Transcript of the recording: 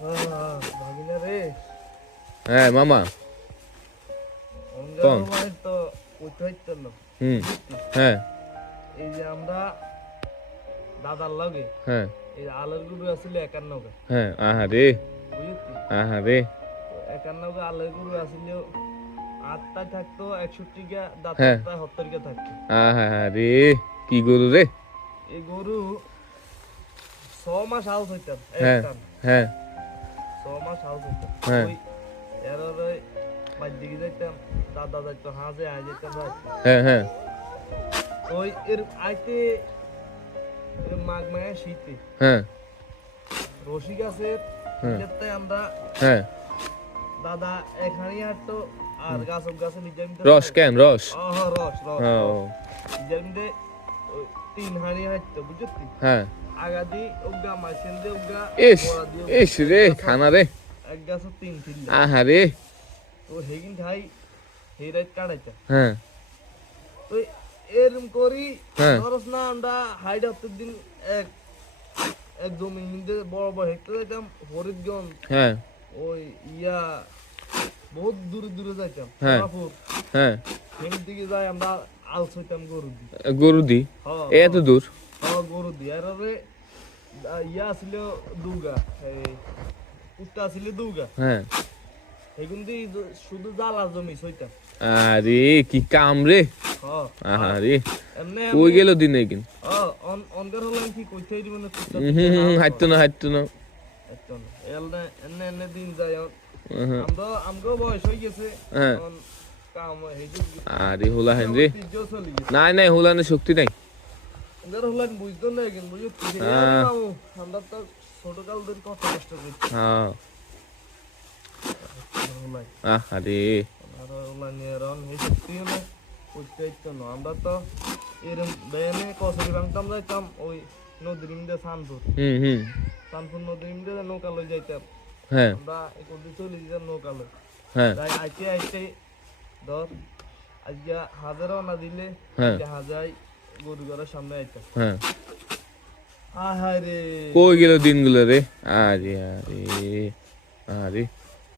ভাগিনা রে, হ্যাঁ মামা কোন? মানে তো কোথায় চল হ্যাঁ এই যে আমরা দাদার লগে হ্যাঁ এই আলোর গুরু আছিল 51 গে, হ্যাঁ আহারে বুঝলি? আহারে 51 গে আলোর গুরু আছিল, 8টায় থাকতো 61 গে, হ্যাঁ 70টায় 70 গে থাকতো। আহারে কি গরু রে? এই গরু 6 মাস হাল হইতাম হ্যাঁ একটান, হ্যাঁ 6 মাস হাল হইতাম। হ্যাঁ ওই এররে বাড়ি দিকে যাইতাম, দাদা যাইতো হাজে আই যেতাম যাইতো। হ্যাঁ হ্যাঁ ওই এর আইতে মাঘ মাসে শীতে হ্যাঁ রশি গাছের নিচেতে আমরা হ্যাঁ দাদা এখানে হাঁটতো আর গাছে নিজের মধ্যে রস কেন রস? রস রস ও নিজের মধ্যে ওই 3 হাঁড়ি হাঁটতো, বুঝলি? হ্যাঁ আগা দি উগা মাইসেন দে উগা ইস বড়া দিয়ে ইস রে খানা রে এক গাছ 3 ছিল। আহারে তো হেগিন খাই সেই রাত কাটাইতা। হ্যাঁ তো এরম করি হ্যাঁ ধরস না আমরা হাইড হপ্তার দিন এক এক জমি মধ্যে বড় বড় হেক্টর যাইতাম ফরিদগঞ্জ, হ্যাঁ ওই ইয়া বহুত দূরে দূরে যাইতাম হ্যাঁ। সোনাপুর, হ্যাঁ সেখান থেকে যাই আমরা আলস হইতাম গরু দি। গরু দি এত দূর? গরু দি আর ইয়া আসিল দুগা, এই কুত্তা আসিল দুগা, হ্যাঁ সেখান দিয়ে শুধু জ্বালা জমি হইতাম। আরে কি কাম রে আহারে এমনি কই গেল দিনে কিন অনগার হলাম কি কইতে দিব না কুত্তা হাঁটতো না এলনে এনে এনে দিন যায়। হ্যাঁ আমরা আমগো বয়স হয়ে গেছে, হ্যাঁ। এখন কাম হেইতে আরে হোলা হেন রে তিজো চলি গেছে। নাই নাই হোলানে শক্তি নাই অনগার হলাম বুঝতো না এখন বুঝতে হ্যাঁ। আমরা তো ছোট কাল ধরে কত কষ্ট করছি। হ্যাঁ হলাই আহারে আর হলা নিয়ে রন এই শক্তি না কইতে ইচ্ছা না। আমরা তো এরম বেনে কসরি বাংতাম যাইতাম ওই নদীর মধ্যে সানপুর নদীর মধ্যে নৌকা লই যাইতাম। হ্যাঁ আমরা এই কদি চলে যেতাম নৌকা লই, হ্যাঁ তাই আইতে আইতে ধর আজকে হাজারও না দিলে হ্যাঁ। হাজাই গরু ঘরের সামনে আইতাম। হ্যাঁ আহারে কই গেল দিনগুলো রে? আরে আরে আরে